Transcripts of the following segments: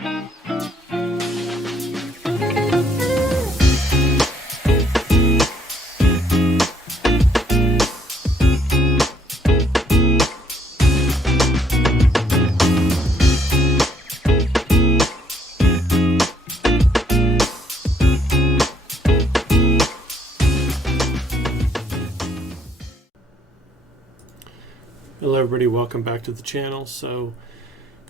Hello everybody, welcome back to the channel. So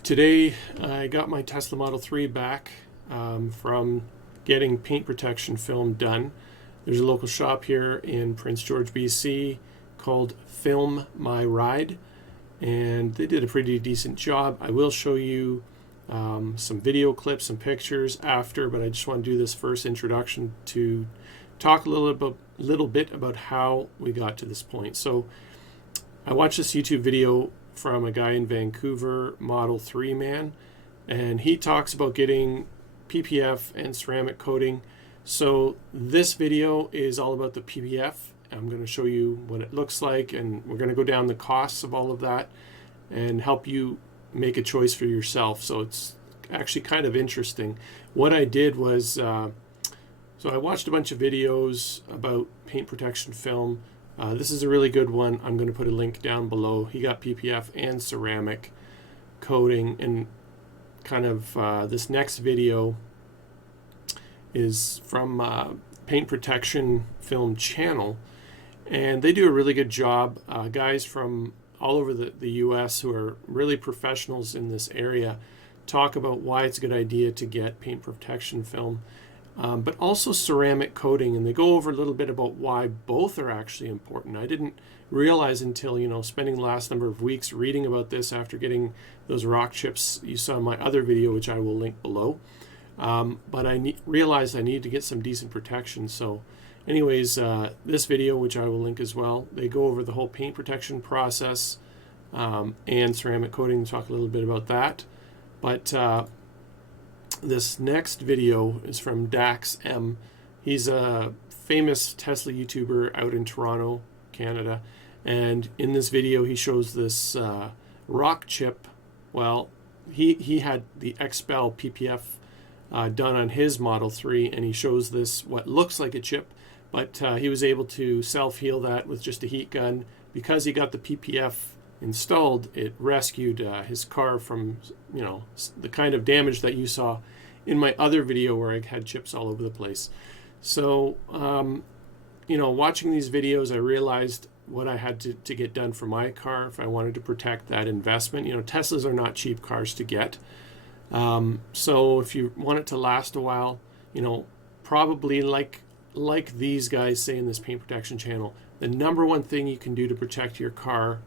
today I got my Tesla Model 3 back from getting paint protection film done. There's a local shop here in Prince George, BC called Film My Ride, and they did a pretty decent job. I will show you some video clips and pictures after, but I just want to do this first introduction to talk a little bit about how we got to this point. So I watched this YouTube video from a guy in Vancouver, Model 3 man, and he talks about getting PPF and ceramic coating. So this video is all about the PPF. I'm going to show you what it looks like, and we're going to go down the costs of all of that and help you make a choice for yourself. So it's actually kind of interesting. What I did was, so I watched a bunch of videos about paint protection film. This is a really good one. I'm going to put a link down below. He got PPF and ceramic coating, and kind of this next video is from Paint Protection Film channel, and they do a really good job. Guys from all over the US who are really professionals in this area talk about why it's a good idea to get paint protection film. But also ceramic coating, and they go over a little bit about why both are actually important. I didn't realize until, spending the last number of weeks reading about this after getting those rock chips you saw in my other video, which I will link below. But I realized I needed to get some decent protection. So anyways, this video, which I will link as well, they go over the whole paint protection process and ceramic coating, talk a little bit about that. But this next video is from Dax M. He's a famous Tesla YouTuber out in Toronto, Canada. And in this video, he shows this rock chip. Well, he had the XPEL PPF done on his Model 3, and he shows this, what looks like a chip, but he was able to self-heal that with just a heat gun. Because he got the PPF installed, it rescued his car from the kind of damage that you saw in my other video where I had chips all over the place. So watching these videos, I realized what I had to get done for my car if I wanted to protect that investment. Teslas are not cheap cars to get, so if you want it to last a while, probably like these guys say in this paint protection channel, the number one thing you can do to protect your car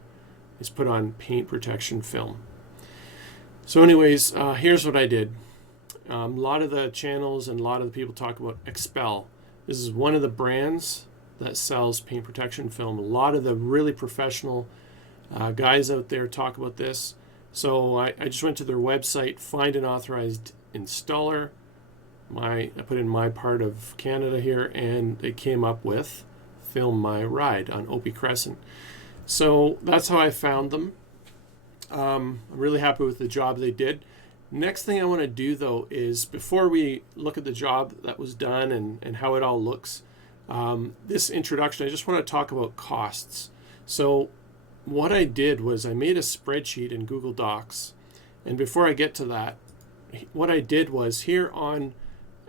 is put on paint protection film. So anyways, here's what I did. A lot of the channels and a lot of the people talk about XPEL. This is one of the brands that sells paint protection film. A lot of the really professional guys out there talk about this. So I just went to their website, find an authorized installer. I put in my part of Canada here, and they came up with Film My Ride on Opie Crescent. So that's how I found them. I'm really happy with the job they did. Next thing I want to do, though, is before we look at the job that was done and how it all looks, this introduction, I just want to talk about costs. So what I did was I made a spreadsheet in Google Docs. And before I get to that, what I did was here on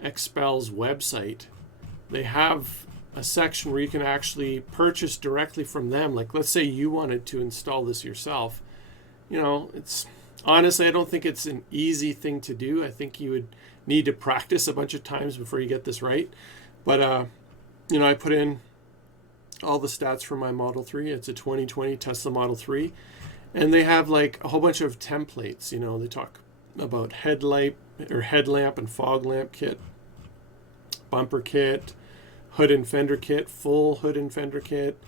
XPEL's website, they have a section where you can actually purchase directly from them. Like, let's say you wanted to install this yourself. It's honestly, I don't think it's an easy thing to do. I think you would need to practice a bunch of times before you get this right. But, I put in all the stats for my Model 3. It's a 2020 Tesla Model 3. And they have like a whole bunch of templates. They talk about headlamp and fog lamp kit, bumper kit, hood and fender kit, full hood and fender kit,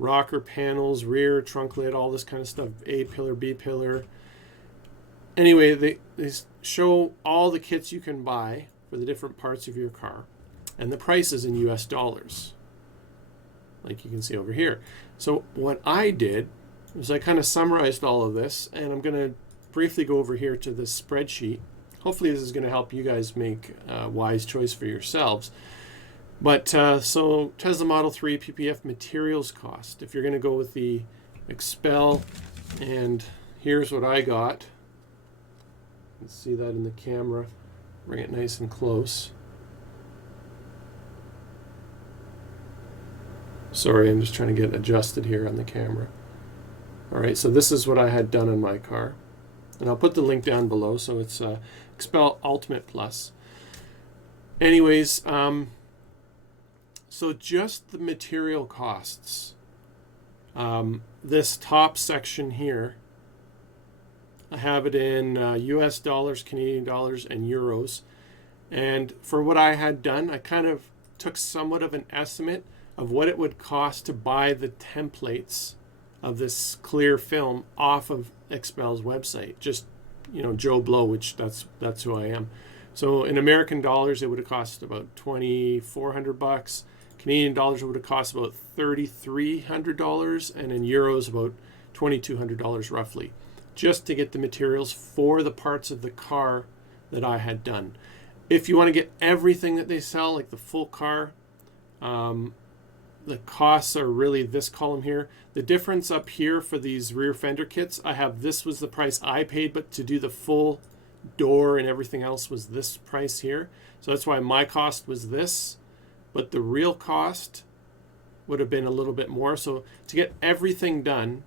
rocker panels, rear trunk lid, all this kind of stuff, A pillar, B pillar. Anyway, they show all the kits you can buy for the different parts of your car and the prices in US dollars, like you can see over here. So what I did was I kind of summarized all of this, and I'm going to briefly go over here to this spreadsheet. hopefully this is going to help you guys make a wise choice for yourselves. But so Tesla Model 3 PPF materials cost. If you're going to go with the Expel, and here's what I got. Let's see that in the camera. Bring it nice and close. Sorry, I'm just trying to get adjusted here on the camera. All right, so this is what I had done on my car. And I'll put the link down below. So it's Expel Ultimate Plus. Anyways, so just the material costs. This top section here, I have it in US dollars, Canadian dollars, and euros. And for what I had done, I kind of took somewhat of an estimate of what it would cost to buy the templates of this clear film off of Expel's website. Just, Joe Blow, which that's who I am. So in American dollars, it would have cost about $2,400. Canadian dollars, it would have cost about $3,300, and in euros, about $2,200 roughly, just to get the materials for the parts of the car that I had done. If you want to get everything that they sell, like the full car, the costs are really this column here. The difference up here for these rear fender kits, this was the price I paid, but to do the full door and everything else was this price here. So that's why my cost was this. But the real cost would have been a little bit more. So to get everything done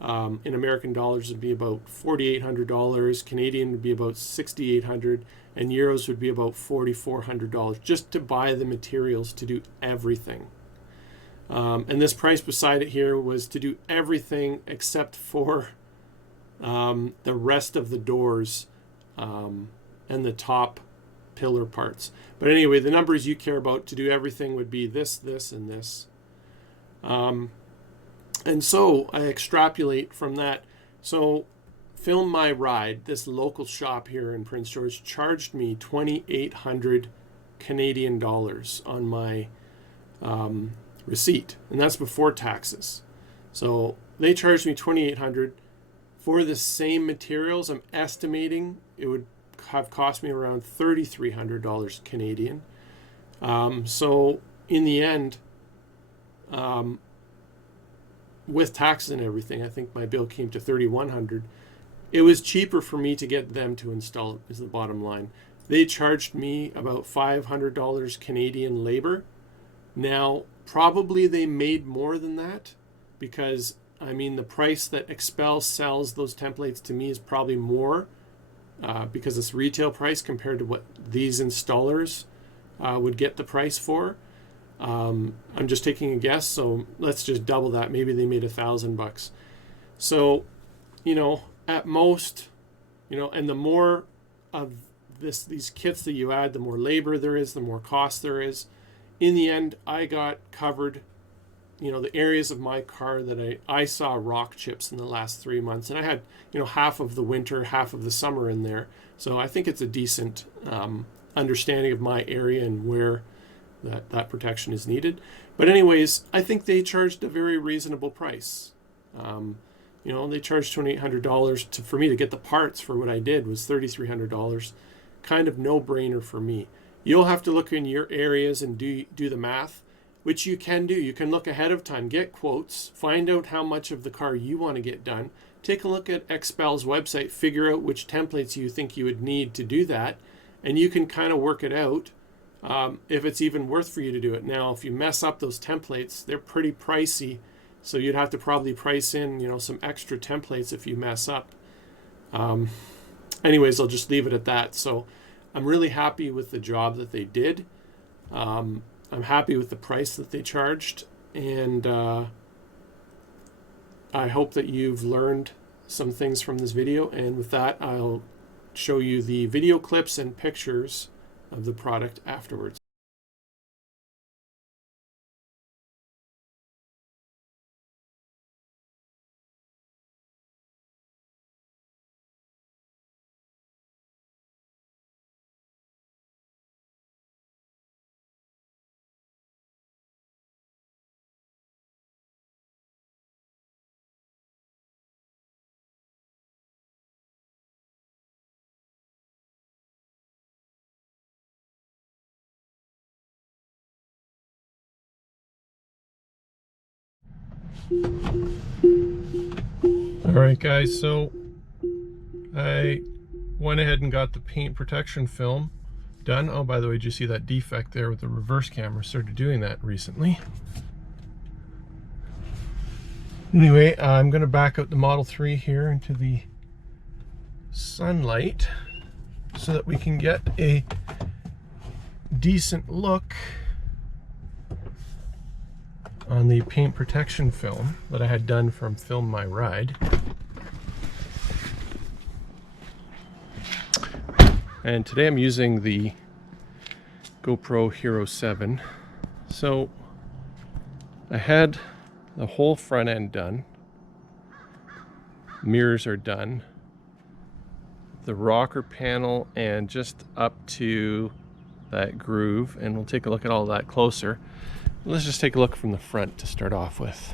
in American dollars would be about $4,800. Canadian would be about $6,800, and euros would be about $4,400 just to buy the materials to do everything. And this price beside it here was to do everything except for the rest of the doors and the top pillar parts. But anyway, the numbers you care about to do everything would be this, this, and this. And so I extrapolate from that. So Film My Ride, this local shop here in Prince George, charged me 2,800 Canadian dollars on my receipt, and that's before taxes. So they charged me 2,800 for the same materials. I'm estimating it would have cost me around $3,300 Canadian. So in the end, with taxes and everything, I think my bill came to $3,100. It was cheaper for me to get them to install it, is the bottom line. They charged me about $500 Canadian labor. Now, probably they made more than that, because the price that Expel sells those templates to me is probably more because it's retail price compared to what these installers would get the price for. I'm just taking a guess, so let's just double that. Maybe they made $1,000. So, at most, and the more of these kits that you add, the more labor there is, the more cost there is. In the end, I got covered, the areas of my car that I saw rock chips in the last 3 months, and I had, half of the winter, half of the summer in there. So I think it's a decent understanding of my area and where that protection is needed. But anyways, I think they charged a very reasonable price. They charged $2,800 for me to get the parts for what I did was $3,300. Kind of no-brainer for me. You'll have to look in your areas and do the math, which you can do. You can look ahead of time, get quotes, find out how much of the car you want to get done, take a look at Expel's website, figure out which templates you think you would need to do that, and you can kind of work it out if it's even worth for you to do it. Now, if you mess up those templates, they're pretty pricey, so you'd have to probably price in, some extra templates if you mess up. Anyways, I'll just leave it at that. So I'm really happy with the job that they did. I'm happy with the price that they charged, and I hope that you've learned some things from this video. And with that, I'll show you the video clips and pictures of the product afterwards. Alright guys, so I went ahead and got the paint protection film done. Oh, by the way, did you see that defect there with the reverse camera? Started doing that recently. Anyway, I'm going to back out the Model 3 here into the sunlight so that we can get a decent look on the paint protection film that I had done from Film My Ride. And today I'm using the GoPro Hero 7. So I had the whole front end done. Mirrors are done. The rocker panel and just up to that groove, and we'll take a look at all that closer. Let's just take a look from the front to start off with.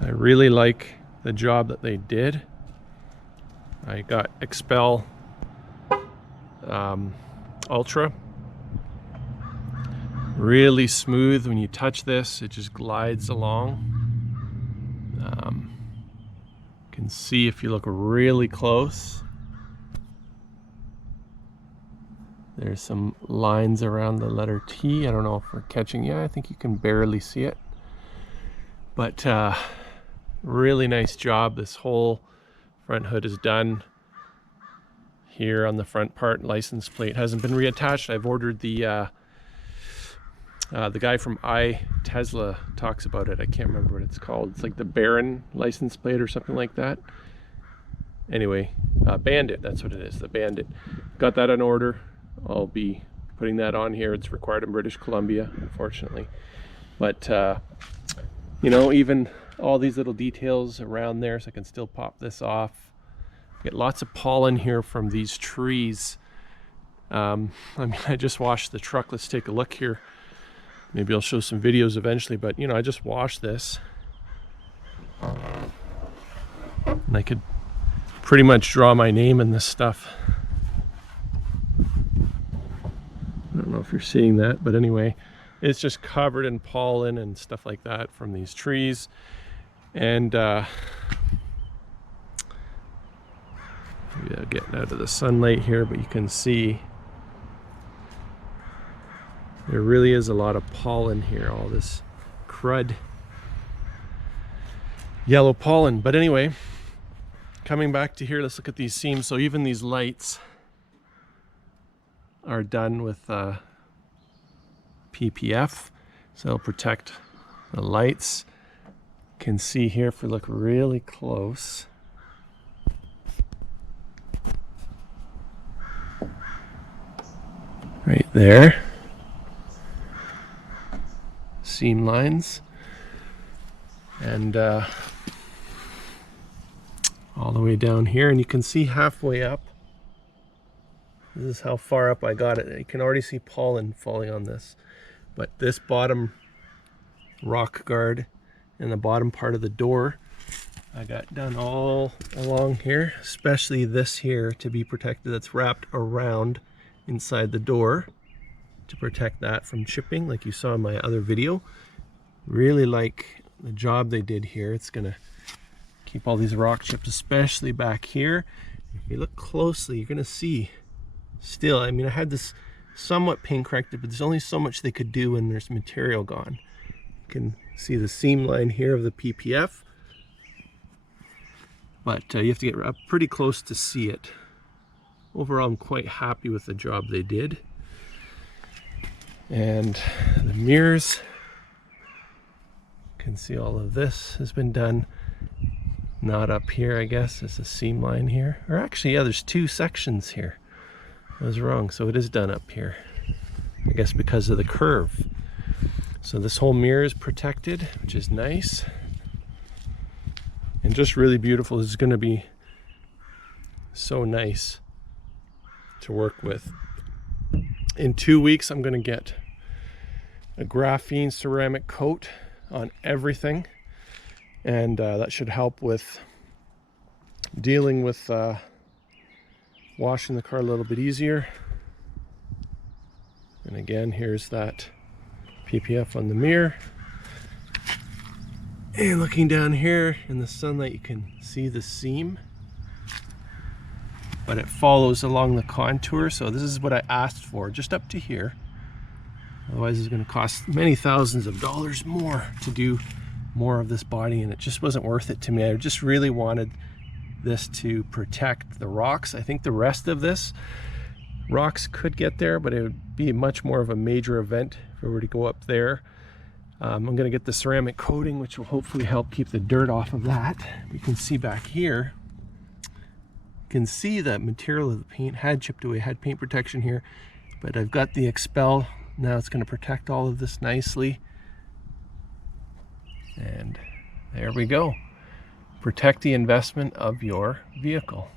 I really like the job that they did. I got Expel Ultra. Really smooth when you touch this, it just glides along. You can see if you look really close, there's some lines around the letter T. I don't know if we're catching, yeah, I think you can barely see it. But really nice job. This whole front hood is done. Here on the front part, license plate hasn't been reattached. I've ordered the guy from Tesla talks about it. I can't remember what it's called. It's like the Baron license plate or something like that. Anyway, Bandit, that's what it is, the Bandit. Got that on order. I'll be putting that on here. It's required in British Columbia, unfortunately. But, you know, even all these little details around there, so I can still pop this off. Get lots of pollen here from these trees. I mean, I just washed the truck. Let's take a look here. Maybe I'll show some videos eventually, but you know, I just washed this. And I could pretty much draw my name in this stuff. I don't know if you're seeing that, but anyway, it's just covered in pollen and stuff like that from these trees. And maybe I'll get out of the sunlight here, but you can see there really is a lot of pollen here, all this crud yellow pollen. But anyway, coming back to here, let's look at these seams. So even these lights are done with PPF, so it'll protect the lights. You can see here if we look really close, right there, seam lines, and all the way down here, and you can see halfway up, this is how far up I got it. You can already see pollen falling on this, but this bottom rock guard and the bottom part of the door I got done all along here, especially this here to be protected, that's wrapped around inside the door to protect that from chipping, like you saw in my other video. Really like the job they did here. It's gonna keep all these rock chips, especially back here. If you look closely, you're gonna see still, I mean, I had this somewhat paint corrected, but there's only so much they could do when there's material gone. You can see the seam line here of the PPF, but you have to get up pretty close to see it. Overall, I'm quite happy with the job they did. And the mirrors, you can see all of this has been done. Not up here, I guess. It's a seam line here. Or actually, yeah, there's two sections here. I was wrong, so it is done up here. I guess because of the curve. So this whole mirror is protected, which is nice. And just really beautiful. This is going to be so nice to work with. In 2 weeks, I'm going to get a graphene ceramic coat on everything. And that should help with dealing with washing the car a little bit easier. And again, here's that PPF on the mirror. And looking down here in the sunlight, you can see the seam, but it follows along the contour. So this is what I asked for, just up to here. Otherwise it's going to cost many thousands of dollars more to do more of this body, and it just wasn't worth it to me. I just really wanted this to protect the rocks. I think the rest of this rocks could get there, but it would be much more of a major event if we were to go up there. I'm going to get the ceramic coating, which will hopefully help keep the dirt off of that. You can see back here, you can see that material of the paint had chipped away, had paint protection here, but I've got the Expel. Now it's going to protect all of this nicely. And there we go. Protect the investment of your vehicle.